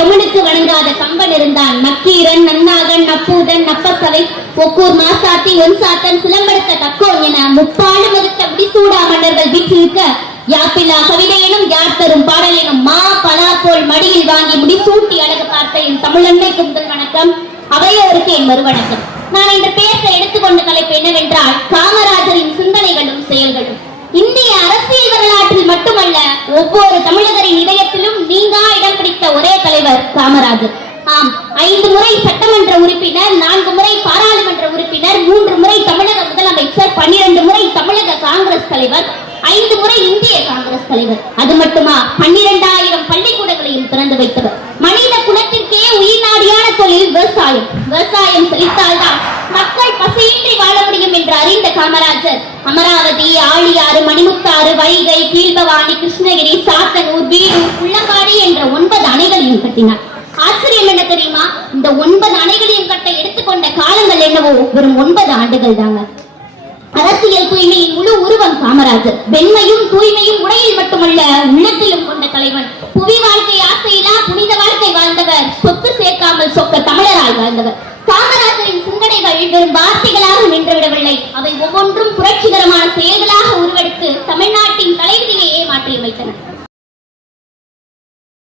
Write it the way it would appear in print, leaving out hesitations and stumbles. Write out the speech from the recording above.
தமிழுக்கு வணங்காத கம்பன் இருந்தான். நக்கீரன், நன்னாகன், நப்பூதன், நப்பசவை, ஒக்கூர் மாசாத்தி, ஒன்சாத்தன், சிலம்பெடுத்த தக்கோன் என முப்பாடு மறுத்த முடிசூடா மன்னர்கள் வீற்றிருக்க யாப்பில்லா கவிதையெனும் யார் தரும் பாடலெனும் மா பலா போல் மடியில் வாங்கி முடிசூட்டி அழகு பார்த்த என் தமிழன்மைக்கு முதல் வணக்கம், அவையோருக்கு என் மறுவணக்கம். நான் இன்று பேச எடுத்துக்கொண்ட தலைப்பு என்னவென்றால் காமராஜரின் சிந்தனைகளும் செயல்களும். இந்திய அரசியல் வரலாற்றில் மட்டுமல்ல, ஒவ்வொரு தமிழகரின் இதயத்திலும் நீங்கா இடம் பிடித்த ஒரே தலைவர் காமராஜர். ஆம், 5 முறை சட்டமன்ற உறுப்பினர், 4 முறை பாராளுமன்ற உறுப்பினர், 3 முறை தமிழக முதலமைச்சர், 12 முறை தமிழக காங்கிரஸ் தலைவர், 5 முறை இந்திய காங்கிரஸ் தலைவர். அது மட்டுமா, 12,000 பள்ளிக்கூடங்களையும் திறந்து வைத்தவர். மனித குலத்திற்கே உயிர்நாடியான தொழில் விவசாயம். விவசாயம் செழித்தால்தான் மக்கள் பசியின்றி வாழ முடியும் என்று அறிந்த காமராஜர் அமராவதி, ஆழியாறு, மணிமுத்தாறு, வைகை, கீழ்பவானி, கிருஷ்ணகிரி, சாத்தனூர், வீடூர், புள்ளம்பாடி என்ற 9 அணைகளையும் கட்டினார். ஆச்சரியம் என்ன தெரியுமா? இந்த 9 அணைகளையும் கட்ட எடுத்துக்கொண்ட காலங்கள் என்னவோ வெறும் 9 ஆண்டுகள் தாங்க. அரசியல் தூய்மையின் முழு உருவம் காமராஜர். வெண்மையும் தூய்மையும் உடையில் மட்டுமல்ல, உள்ளத்திலும் கொண்ட தலைவன். புவி வாழ்க்கை ஆசையிலா புனித வாழ்க்கை வாழ்ந்தவர். சொத்து சேர்க்காமல் சொக்க தமிழராய் வாழ்ந்தவர். காமராஜரின் சிந்தனைகள் வெறும் வார்த்தைகளாக நின்றுவிடவில்லை. அவை ஒவ்வொன்றும் புரட்சிகரமான செயல்களாக உருவெடுத்து தமிழ்நாட்டின் தலைவிதியையே மாற்றியமைத்தன.